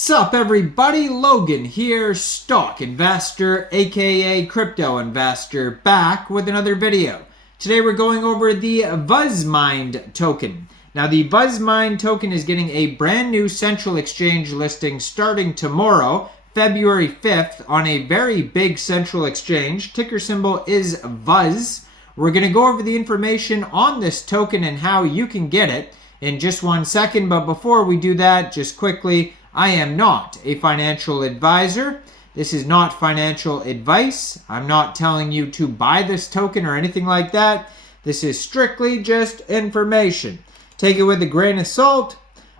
Sup everybody, Logan here, stock investor aka crypto investor, back with another video. Today we're going over the Vuzzmind token. Now the Vuzzmind token is getting a brand new central exchange listing starting tomorrow, February 5th, on a very big central exchange. Ticker symbol is Vuzz. We're going to go over the information on this token and how you can get it in just 1 second, but before we do that, just quickly, I am not a financial advisor. This is not financial advice. I'm not telling you to buy this token or anything like that. This is strictly just information. Take it with a grain of salt.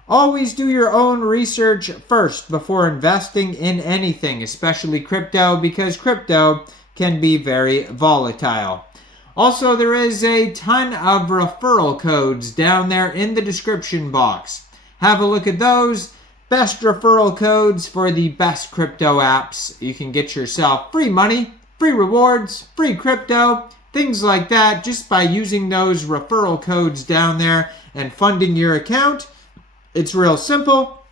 Always do your own research first before investing in anything, especially crypto, because crypto can be very volatile. Also, there is a ton of referral codes down there in the description box. Have a look at those. Best referral codes for the best crypto apps. You can get yourself free money, free rewards, free crypto, things like that just by using those referral codes down there and funding your account. It's real simple.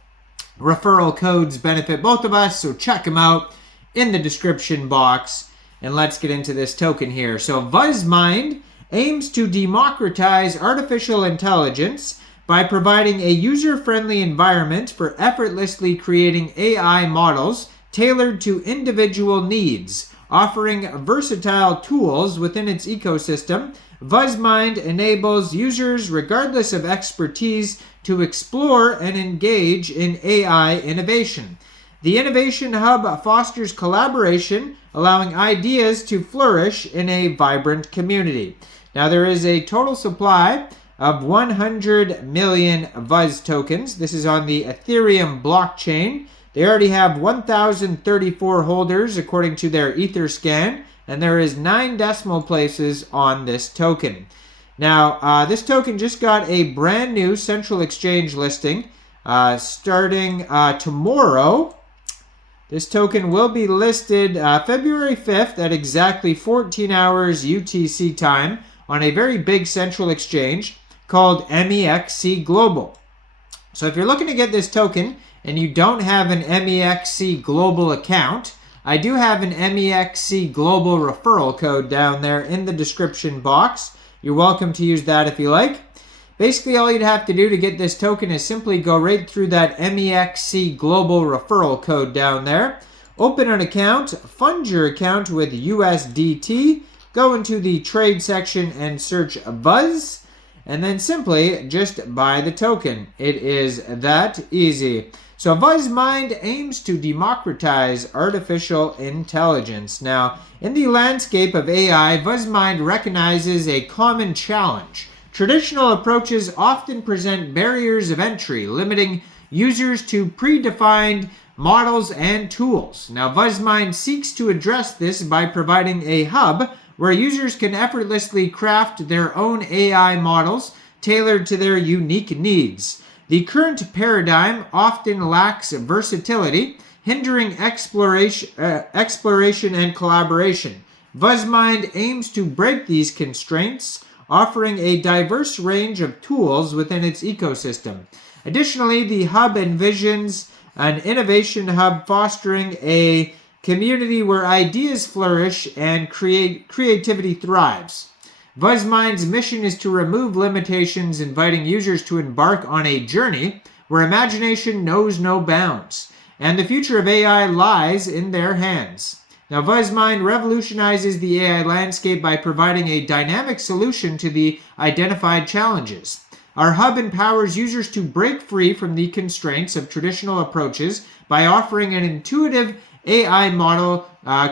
Referral codes benefit both of us, so check them out in the description box. And let's get into this token here. So Vuzzmind aims to democratize artificial intelligence by providing a user-friendly environment for effortlessly creating AI models tailored to individual needs. Offering versatile tools within its ecosystem, Vuzzmind enables users, regardless of expertise, to explore and engage in AI innovation. The Innovation Hub fosters collaboration, allowing ideas to flourish in a vibrant community. Now, there is a total supply of 100 million Vuzz tokens. This is on the Ethereum blockchain. They already have 1,034 holders according to their Etherscan, and there is 9 decimal places on this token. Now, this token just got a brand new central exchange listing starting tomorrow. This token will be listed February 5th at exactly 14 hours UTC time on a very big central exchange called Mexc Global. So if you're looking to get this token and you don't have an Mexc Global account, I do have an Mexc Global referral code down there in the description box. You're welcome to use that if you like. Basically, all you'd have to do to get this token is simply go right through that Mexc Global referral code down there. Open an account, fund your account with USDT, go into the trade section and search Vuzz, and then simply just buy the token. It is that easy. So Vuzzmind aims to democratize artificial intelligence. Now, in the landscape of AI, Vuzzmind recognizes a common challenge. Traditional approaches often present barriers of entry, limiting users to predefined models and tools. Now, Vuzzmind seeks to address this by providing a hub where users can effortlessly craft their own AI models tailored to their unique needs. The current paradigm often lacks versatility, hindering exploration and collaboration. Vuzzmind aims to break these constraints, offering a diverse range of tools within its ecosystem. Additionally, the hub envisions an innovation hub fostering a community where ideas flourish and creativity thrives. Vuzzmind's mission is to remove limitations, inviting users to embark on a journey where imagination knows no bounds, and the future of AI lies in their hands. Now, Vuzzmind revolutionizes the AI landscape by providing a dynamic solution to the identified challenges. Our hub empowers users to break free from the constraints of traditional approaches by offering an intuitive AI model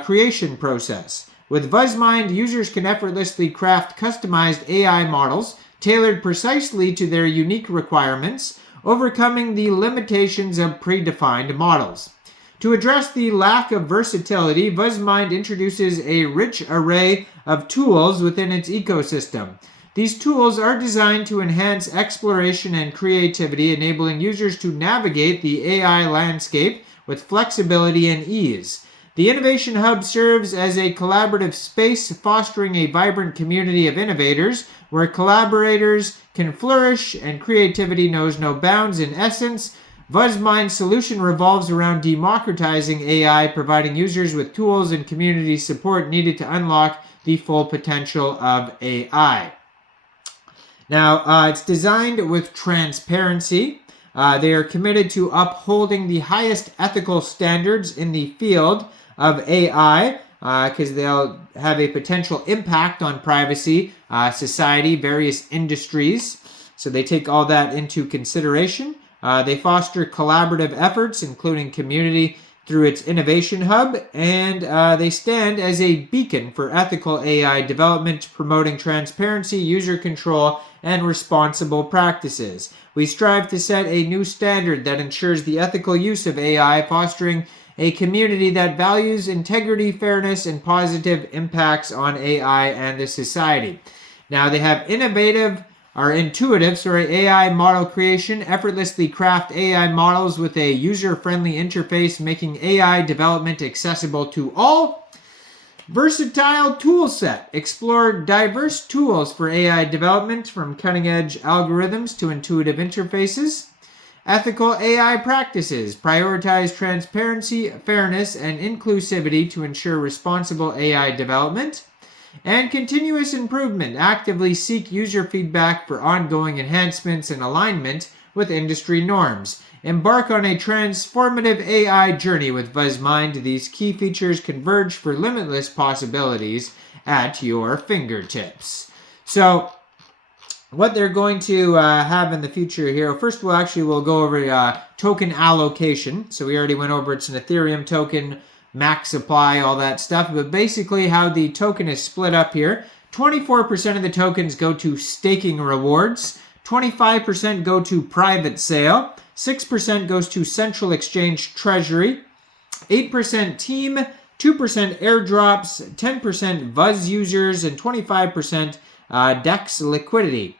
creation process. With Vuzzmind, users can effortlessly craft customized AI models tailored precisely to their unique requirements, overcoming the limitations of predefined models. To address the lack of versatility, Vuzzmind introduces a rich array of tools within its ecosystem. These tools are designed to enhance exploration and creativity, enabling users to navigate the AI landscape with flexibility and ease. The Innovation Hub serves as a collaborative space, fostering a vibrant community of innovators where collaborators can flourish and creativity knows no bounds. In essence, Vuzzmind's solution revolves around democratizing AI, providing users with tools and community support needed to unlock the full potential of AI. Now, it's designed with transparency. They are committed to upholding the highest ethical standards in the field of AI because they'll have a potential impact on privacy, society, various industries. So they take all that into consideration. They foster collaborative efforts, including community, through its innovation hub, and they stand as a beacon for ethical AI development, promoting transparency, user control, and responsible practices. We strive to set a new standard that ensures the ethical use of AI, fostering a community that values integrity, fairness, and positive impacts on AI and the society. Now, they have intuitive AI model creation, effortlessly craft AI models with a user-friendly interface, making AI development accessible to all. Versatile tool set. Explore diverse tools for AI development, from cutting-edge algorithms to intuitive interfaces. Ethical AI practices. Prioritize transparency, fairness, and inclusivity to ensure responsible AI development. And continuous improvement. Actively seek user feedback for ongoing enhancements and alignment with industry norms. Embark on a transformative AI journey with Vuzzmind. These key features converge for limitless possibilities at your fingertips. So, what they're going to have in the future here, first we'll go over token allocation. So we already went over it's an Ethereum token, max supply, all that stuff. But basically how the token is split up here, 24% of the tokens go to staking rewards, 25% go to private sale, 6% goes to central exchange treasury, 8% team, 2% airdrops, 10% Vuzz users, and 25% DEX liquidity.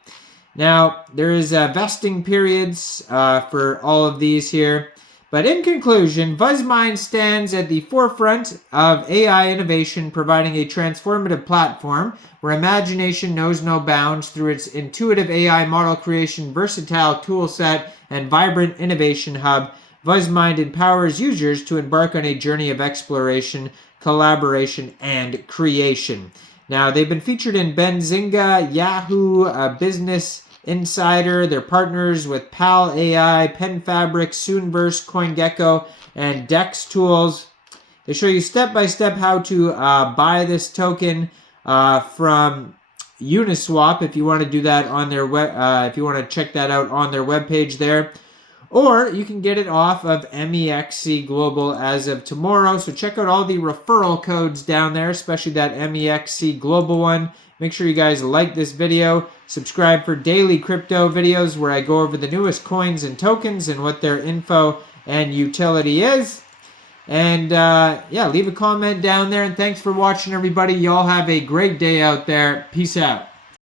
Now, there is vesting periods for all of these here. But in conclusion, Vuzzmind stands at the forefront of AI innovation, providing a transformative platform where imagination knows no bounds. Through its intuitive AI model creation, versatile toolset, and vibrant innovation hub, Vuzzmind empowers users to embark on a journey of exploration, collaboration, and creation. Now, they've been featured in Benzinga, Yahoo, Business Insider. They're partners with Pal AI, PenFabric, Soonburst, CoinGecko, and DEX Tools. They show you step-by-step how to buy this token from Uniswap if you want to do that on their if you want to check that out on their webpage there. Or you can get it off of Mexc Global as of tomorrow. So check out all the referral codes down there, especially that Mexc Global one. Make sure you guys like this video. Subscribe for daily crypto videos where I go over the newest coins and tokens and what their info and utility is. And yeah, leave a comment down there. And thanks for watching, everybody. Y'all have a great day out there. Peace out.